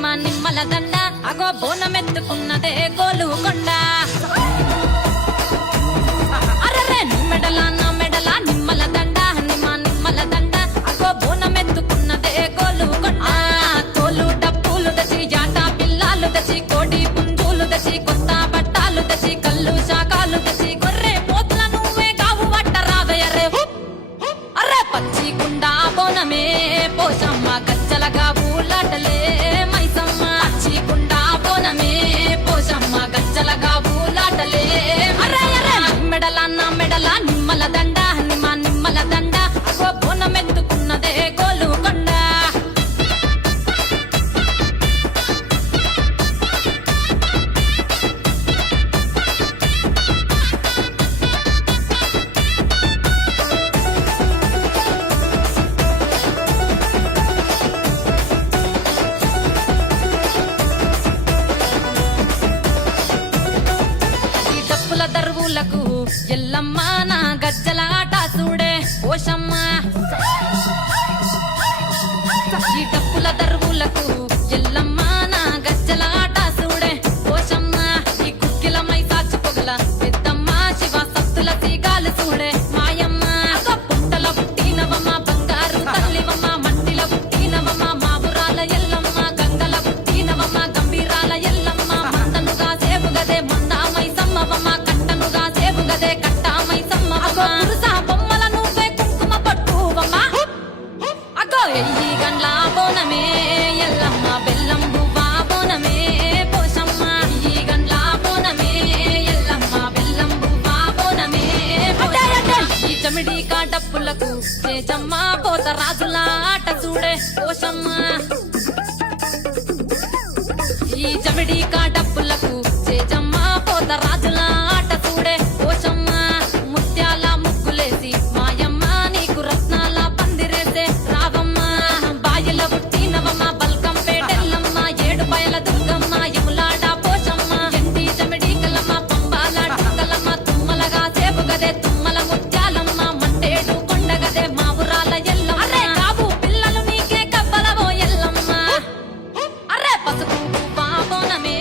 నిమా నిమ్మల దండ అగో బోనమెత్తుకున్నదే గోలుకొండ అరరే మెడల నా మెడల నిమ్మల దండ నిమా నిమ్మల దండ అగో బోనమెత్తుకున్నదే గోలుకొండ తోలు డప్పులు దచి జాట పిల్లాలు దచి కోడి పుంజులు దచి కొత్త బట్టాలు దచి కళ్ళు శాకాలు దచి గొర్రె పోతుల నువ్వే కావు వట్ట రావయ్యరే అరే పచ్చి కుండా బోనమే పోషమ్మ గజ్జలగా ఊలాటలే మైసమ్మ పచ్చి కుండా బోనమే పోషమ్మ గజ్జలగా ఊలాటలే అరే అరే మెడల నా మెడల నిమ్మల దండ నిమా నిమ్మల దండ అగో బోనమెత్తుకున్నదే గోలుకొండ దరువులకు ఎల్లమ్మ నా గజ్జల ఆట చూడే ఓషమ్మ ఈ డప్పుల దరువులకు ఎల్లమ్మ నా గజ్జల ఆట చూడే ఓషమ్మ ఈ కుక్కిల మై సాచి పొగల పెద్దమ్మ శివ సత్తుల తీగాలు చూడే మాయమ్మ పుట్టల పుట్టినవమ్మ బంగారు తల్లివమ్మ మంటిల పుట్టినవమ్మ మాబురాల ఎల్లమ్మ గంగల పుట్టినవమ్మ గంభీరాల ఎల్లమ్మ మందనుగా సేపుగదే మందామై సమ్మవమ్మ గదే కట్టామై సమ్మవమ్మ పురుసా బొమ్మల నువ్వే కుంకుమ పట్టువమ్మ అగో ఎయ్యి గండ్ల బోనమే ఎల్లమ్మ బెల్లం బువ్వా బోనమే పోషమ్మ ఎయ్యి గండ్ల బోనమే ఎల్లమ్మ బెల్లం బువ్వా బోనమే ఈ చమిడి కాడప్పులకు చేజమ్మ పోత రాజుల ఆట చూడే పోషమ్మ ఈ చమిడి కాడప్పులకు చేజమ్మ పోత రాజుల ఆట చూడే పోషమ్మ ముత్యాల ముగ్గులేసి మాయమ్మ నీకు రత్నాల పందిరేసే రావమ్మ బాయిల పుట్టినవమ్మ బల్కం పేటెల్లమ్మ ఏడు బయల దుర్గమ్మ యములాడ పోషమ్మ ఎండి చమిడి కలమ్మ పంబాల డుక్కలమ్మ తుమ్మలగా సేపుగదే తుమ్మల ముత్యాలమ్మ మంటేడు కొండగదే మావురాల ఎల్లమ్మ అరే కావు పిల్లలు నీకే కబ్బలవో ఎల్లమ్మ అరే పసుపు బోనమే